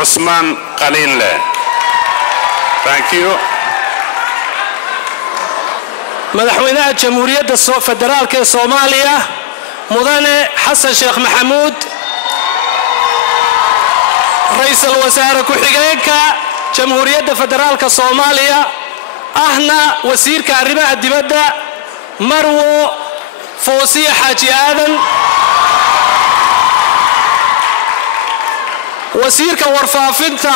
عثمان قلينله. Thank you. مدحوينها جمهورية الفدرالية الصومالية مدن حسن شيخ محمود رئيس الوزراء كحجيك جمهورية الفدرالية الصومالية أهنا وزير كهرباء الدبدة مرو فوسي حاجي آدم وزير كورفافنتا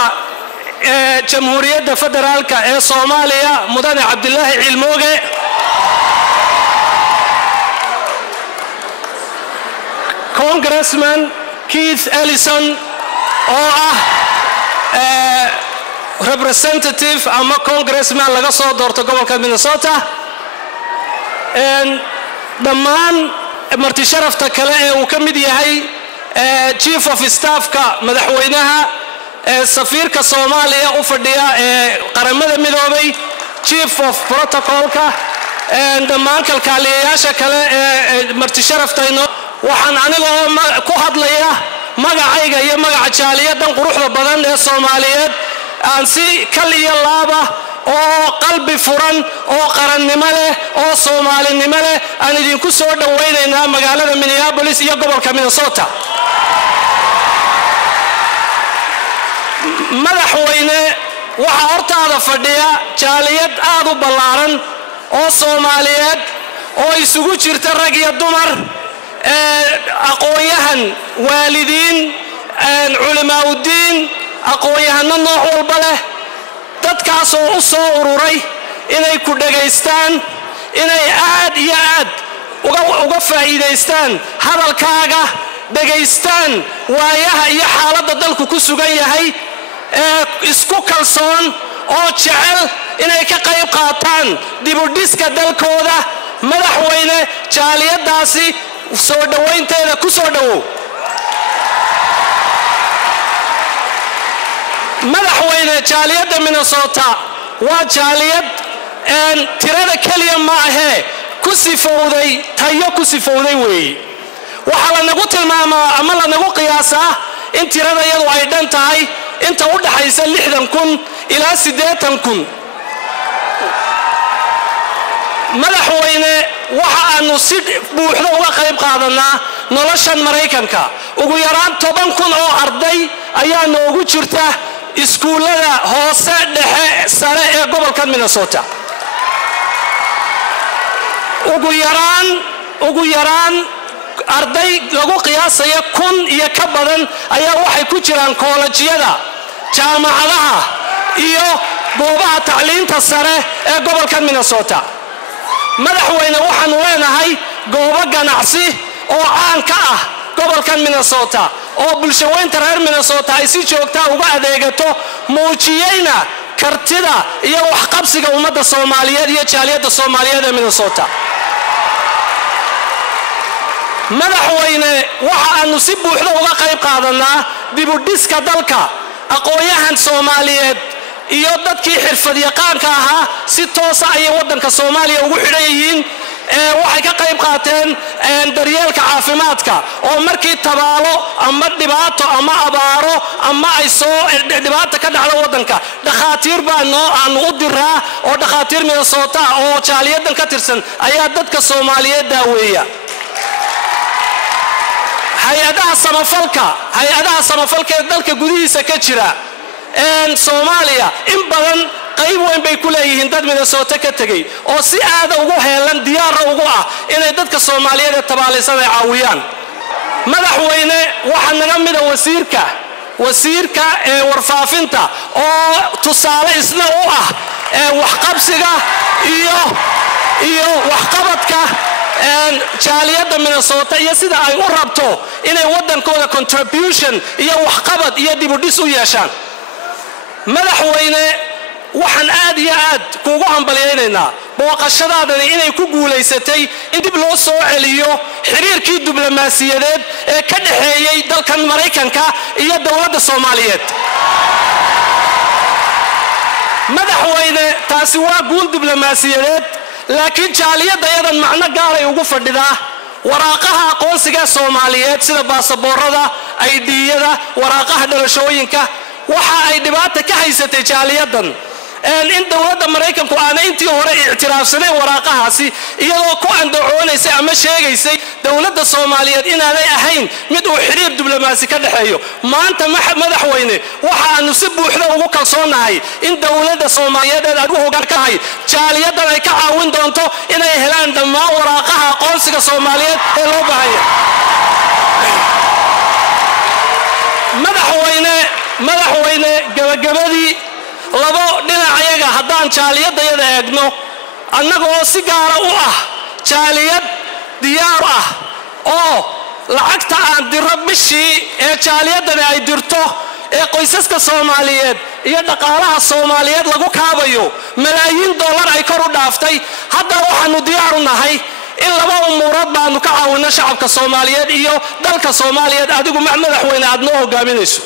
جمهورية الفدرالية الصومالية مدن عبد الله علموغي كونغرسمان كيث إليسون representative أما كونغرسمان لغا soo doorto gobolka Minnesota dhammaan marti sharafta kale ee uu ka mid yahay chief of staff-ka madaxweynaha safiirka Soomaaliya u fadhiya qaramada midoobay chief of protocol-ka dhammaan kalkaaliyayaasha kale ee marti sharaftayno waxaan aniga ku hadlaya magacayga iyo magaca jaaliyadan quruxda badan ee Soomaaliyeed aan si kal iyo laaba oo qalbi furan oo qarannimo leh oo Soomaalinimo leh aan idinku soo dhawaynaynaa magaalada Minneapolis iyo gobolka Minnesota madaxweyne waxa hortaada fadhiya jaaliyad aad u ballaaran oo Soomaaliyeed oo isugu jirta rag iyo dumar aqoonyahan waalidiin culamaa u diin aqoonyahano nooc walba leh dadkaas oo u soo ururay inay ku dhageystaan inay aad iyo aad uga faa'iideystaan hadalkaaga dhageystaan waayaha iyo xaaladda dalku ku sugan yahay isku kalsoon oo jecel inay ka qayb qaataan dib u dhiska dalkooda madaxweyne jaaliyadaasi soo dhawaynteeda ku soo dhawow madaxweyne jaaliyadda Minnesota waa jaaliyad tirada kaliya ma ahee ku sifowday tayo ku sifowday weey waxa la nagu tilmaamaa ama la nagu qiyaasaa in tirada iyadu ay dhan tahay inta u dhaxaysa 60,000 ilaa 80,000 madaxweyne waxa aanu si buuxda uga qayb qaadanaa noloshan Mareykanka ugu yaraan 10,000 oo arday ayaa noogu jirta iskuulada hoose dhexe sare ee gobolka Minnesota ugu yaraan arday lagu qiyaasaya 1,000 iyo ka badan ayaa waxay ku jiraan koolajyada jaamacadaha iyo goobaha tacliinta sare ee gobolka Minnesota madaxweyne waxaanu leenahay goobo ganacsi oo caan ka ah gobolka Minnesota oo bulshaweynta reer Minnesota ay si joogta uga adeegato muujiyayna kartida iyo waxqabsiga ummadda Soomaaliyeed iyo jaaliyadda Soomaaliyeed ee Minnesota madaxweyne waxa aanu si buuxda uga qayb qaadanaa dib u dhiska dalka aqoonyahan Soomaaliyeed iyo dadkii xirfadiyaqaanka ahaa si toos ah ay wadanka Soomaaliya ugu xidhan yihiin waxay ka qayb qaateen daryeelka caafimaadka oo markii tabaalo ama dhibaato ama abaaro ama ay soo dhibaato ka dhacdo wadanka dhaqaatiir baan aan u diraa oo dhaqaatiir Minnesota oo jaaliyadan ka tirsan ayaa dadka Soomaaliyeed daaweeya hay'adaha samafalka dalka gudihiisa ka jira Soomaaliya in badan qayb weyn bay ku leeyihiin dad Minnesota ka tagay oo si aad ugu heelan diyaar ugu ah inay dadka Soomaaliyeed tabaalaysan ay caawiyaan madaxweyne waxa naga mid ah wasiirka warfaafinta oo tusaale isna u ah waxqabsiga iyo waxqabadka jaaliyadda Minnesota iyo sida ay u rabto inay wadankooda contribution iyo waxqabad iyo dib u dhis u yeeshaan madaxweyne waxaan aad iyo aad kuugu hambalyeynaa booqashadaadani inay ku guuleysatay in dib loo soo celiyo xiriirkii diblomaasiyadeed ee ka dhaxeeyay dalkan Mareykanka iyo dawladda Soomaaliyeed madaxweyne taasi waa guul diblomaasiyadeed laakiin jaaliyadda ayadan macno gaar ay ugu fadhidaa waraaqaha aqoonsiga Soomaaliyeed sida baasaboorada ID-yada waraaqaha dhalashooyinka waxa ay dhibaato ka haysatay jaaliyadan in dawladda Mareykanku aanay intii hore ictiraafsanay waraaqahaasi iyadoo ku andacoonaysay ama sheegaysay dawladda Soomaaliyeed inaanay ahayn mid uu xiriir diblomaasi ka dhaxeeyo maanta madaxweyne waxa aanu si buuxda ugu kalsoonahay in dawladda Soomaaliyeed ay u hoggaankahay jaaliyadan ay ka caawin doonto inay helaan dhammaan waraaqaha aqoonsiga Soomaaliyeed ee loo baahan yahay madaxweyne gabagabadii labo dhinac ayaga haddaan jaaliyadayada eegno annagoo si gaara u ah jaaliyad diyaar ah oo lacagta aan diro bishii ee jaaliyadani ay dirto ee qoysaska Soomaaliyeed iyo dhaqaalaha Soomaaliyeed lagu kaabayo malaayiin dollar ay kor u dhaaftay hadda waxaanu diyaar u nahay in laba umurood baanu ka caawino shacabka Soomaaliyeed iyo dalka Soomaaliyeed adigu madaxweyne aad noo hogaaminayso